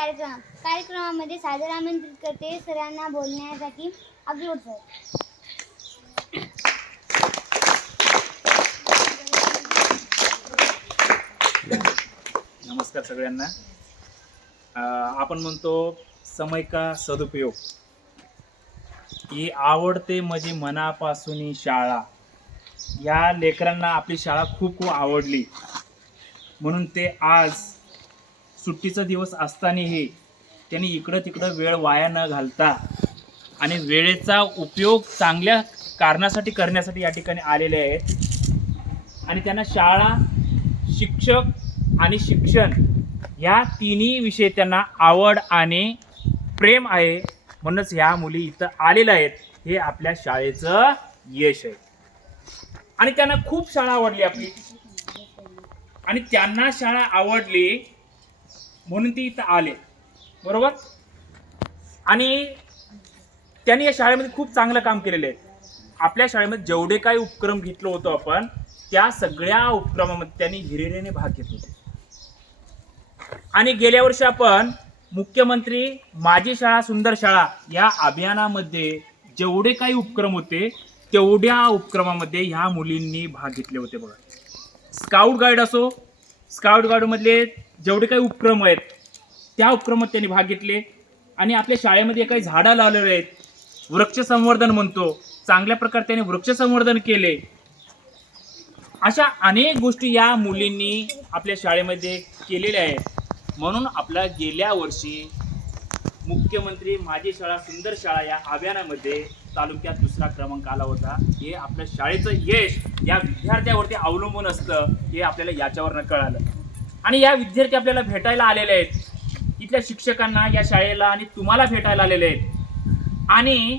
कार्यक्रम कार्यक्रमामध्ये सादर आमंत्रित करते सरांना बोलण्यासाठी. अग्रवर सर. नमस्कार सगळ्यांना. आपण म्हणतो समय का सदुपयोग? ही आवडते म्हणजे मनापासून शाळा. या लेकरांना आपली शाळा खूप खूप आवडली. म्हणून ते आज सुट्टीचा दिवस असतानाही त्यांनी इकडं तिकडं वेळ वाया न घालता आणि वेळेचा उपयोग चांगल्या कारणासाठी करण्यासाठी या ठिकाणी आलेले आहेत. आणि त्यांना शाळा शिक्षक आणि शिक्षण या तिन्ही विषय त्यांना आवड आणि प्रेम आहे म्हणूनच ह्या मुली इथं आलेल्या आहेत. हे आपल्या शाळेचं यश आहे. आणि त्यांना खूप शाळा आवडली आपली. आणि त्यांना शाळा आवडली म्हणून ते इथं आले. बरोबर? आणि त्यांनी या शाळेमध्ये खूप चांगलं काम केलेलं आहे. आपल्या शाळेमध्ये जेवढे काही उपक्रम घेतलो होतो आपण त्या सगळ्या उपक्रमामध्ये त्यांनी हिरिरीने भाग घेतले होते. आणि गेल्या वर्षी आपण मुख्यमंत्री माझी शाळा सुंदर शाळा या अभियानामध्ये जेवढे काही उपक्रम होते तेवढ्या उपक्रमामध्ये ह्या मुलींनी भाग घेतले होते बघा. स्काउट गाईड असो स्काउट गार्डमधले जेवढे काही उपक्रम आहेत त्या उपक्रमात त्यांनी भाग घेतले. आणि आपल्या शाळेमध्ये काही झाडं लावलेले आहेत. वृक्ष संवर्धन म्हणतो. चांगल्या प्रकारे त्यांनी वृक्ष संवर्धन केले. अशा अनेक गोष्टी या मुलींनी आपल्या शाळेमध्ये केलेल्या आहेत. म्हणून आपला गेल्या वर्षी मुख्यमंत्री माझी शाळा सुंदर शाळा या अभियानामध्ये तालुक्यात दुसरा क्रमांक आला होता. हे आपल्या शाळेचं यश या विद्यार्थ्यावरती अवलंबून असतं हे आपल्याला याच्यावरनं कळालं. आणि या विद्यार्थी आपल्याला भेटायला आलेले आहेत. इथल्या शिक्षकांना या शाळेला आणि तुम्हाला भेटायला आलेले आहेत. आणि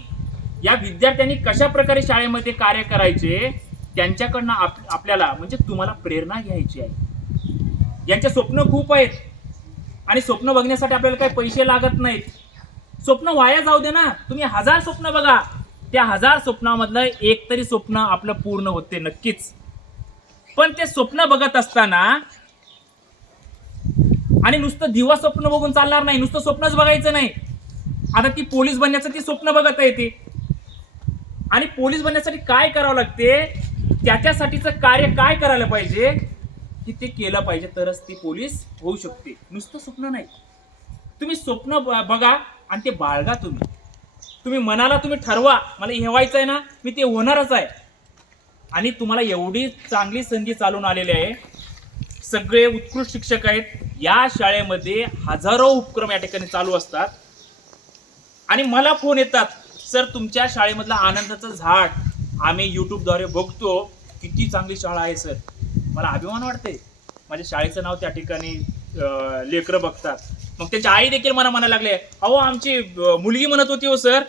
या विद्यार्थ्यांनी कशा प्रकारे शाळेमध्ये कार्य करायचे त्यांच्याकडनं आप आपल्याला म्हणजे तुम्हाला प्रेरणा घ्यायची आहे. यांचे स्वप्न खूप आहेत. आणि स्वप्न बघण्यासाठी आपल्याला काही पैसे लागत नाहीत. स्वप्न वाया जाऊ दे ना. तुम्ही हजार स्वप्न बघा. त्या हजार स्वप्नामधलं एक तरी स्वप्न आपलं पूर्ण होते नक्कीच. पण ते स्वप्न बघत असताना आणि नुसतं दिवा स्वप्न बघून चालणार नाही नुसतं स्वप्नच बघायचं नाही. आता ती पोलीस बनण्याचं ती स्वप्न बघत आहे ती. आणि पोलीस बनण्यासाठी काय करावं लागते? त्याच्यासाठीचं कार्य काय करायला पाहिजे? की ते केलं पाहिजे तरच ती पोलीस होऊ शकते. नुसतं स्वप्न नाही. तुम्ही स्वप्न ब- बघा आणि ते बाळगा तुम्ही. तुम्ही मनाला तुम्ही ठरवा. मला हे व्हायचं आहे ना मी ते होणारच आहे. आणि तुम्हाला एवढी चांगली संधी चालून आलेली आहे. सगळे उत्कृष्ट शिक्षक आहेत. या शाळेमध्ये हजारो उपक्रम या ठिकाणी चालू असतात. आणि मला फोन येतात सर तुमच्या शाळेमधलं आनंदाचं झाड आम्ही यूट्यूबद्वारे बघतो. किती चांगली शाळा आहे सर. मला अभिमान वाटते माझ्या शाळेचं नाव त्या ठिकाणी लेकरं बघतात. मग त्याची आई देखील मला म्हणायला लागले. अहो आमची मुलगी म्हणत होती हो सर.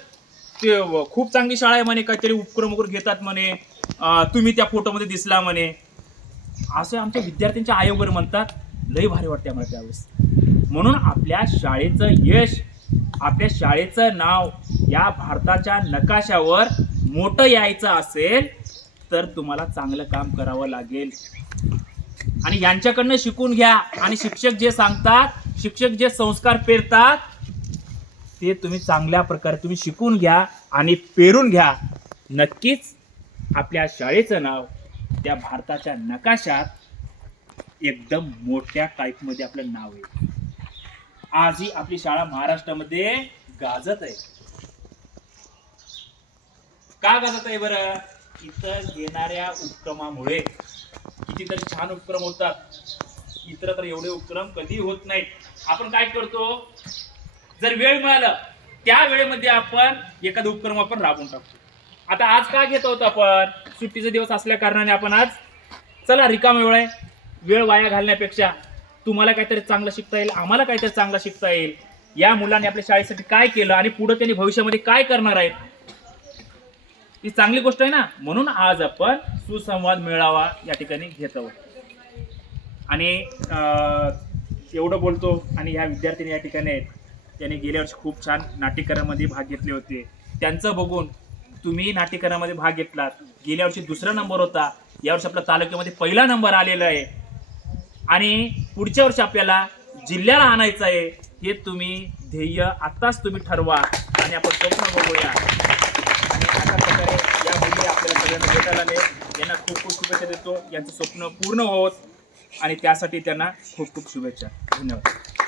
ते खूप चांगली शाळा आहे म्हणे काहीतरी उपक्रम वगैरे घेतात म्हणे. तुम्ही त्या फोटोमध्ये दिसला म्हणे. असे आमच्या विद्यार्थ्यांच्या आई वगैरे म्हणतात. लई भारी वाटते आम्हाला त्यावेळेस. म्हणून आपल्या शाळेचं यश आपल्या शाळेचं नाव या भारताच्या नकाशावर मोठं यायचं असेल तर तुम्हाला चांगलं काम करावं लागेल. आणि यांच्याकडनं शिकून घ्या. आणि शिक्षक जे सांगतात शिक्षक जे संस्कार पेरतात ते तुम्ही चांगल्या प्रकारे तुम्ही शिकून घ्या आणि पेरून घ्या. नक्कीच आपल्या शाळेचं नाव त्या भारताच्या नकाशात एकदम मोठ्या टाईपमध्ये आपलं नाव आहे. आजही आपली शाळा महाराष्ट्रामध्ये गाजत आहे. का गाजत आहे बरं? इथं घेणाऱ्या उपक्रमामुळे. कितीतरी छान उपक्रम होतात. इतर तर एवढे उपक्रम कधी होत नाहीत. आपण काय करतो? जर वेळ मिळाला त्या वेळेमध्ये आपण एखादा उपक्रम आपण राबवून टाकतो. आता आज का घेत आहोत आपण? सुट्टीचा दिवस असल्या कारणाने आपण आज चला रिकाम वेळ आहे. वेळ वाया घालण्यापेक्षा तुम्हाला काहीतरी चांगलं शिकता येईल आम्हाला काहीतरी चांगलं शिकता येईल. या मुलांनी आपल्या शाळेसाठी काय केलं आणि पुढे त्यांनी भविष्यामध्ये काय करणार आहेत? ही चांगली गोष्ट आहे ना? म्हणून आज आपण सुसंवाद मिळावा या ठिकाणी घेत आहोत. आणि एवढं बोलतो आणि ह्या विद्यार्थ्यांनी या ठिकाणी आहेत. त्यांनी गेल्या वर्षी खूप छान नाट्यकरामध्ये भाग घेतले होते. त्यांचं बघून तुम्ही नाट्यकरामध्ये भाग घेतलात. गेल्या वर्षी दुसरा नंबर होता. यावर्षी आपल्या तालुक्यामध्ये पहिला नंबर आलेला आहे. आणि पुढच्या वर्षी आपल्याला जिल्ह्याला आणायचं आहे हे तुम्ही ध्येय आत्ताच तुम्ही ठरवा आणि आपण स्वप्न बघूया. आणि अशा प्रकारे या मुली आपल्याला सगळ्यांना भेटायला मिळेल यांना खूप खूप शुभेच्छा देतो. यांचं स्वप्न पूर्ण होत. आणि त्यासाठी त्यांना खूप खूप शुभेच्छा. धन्यवाद.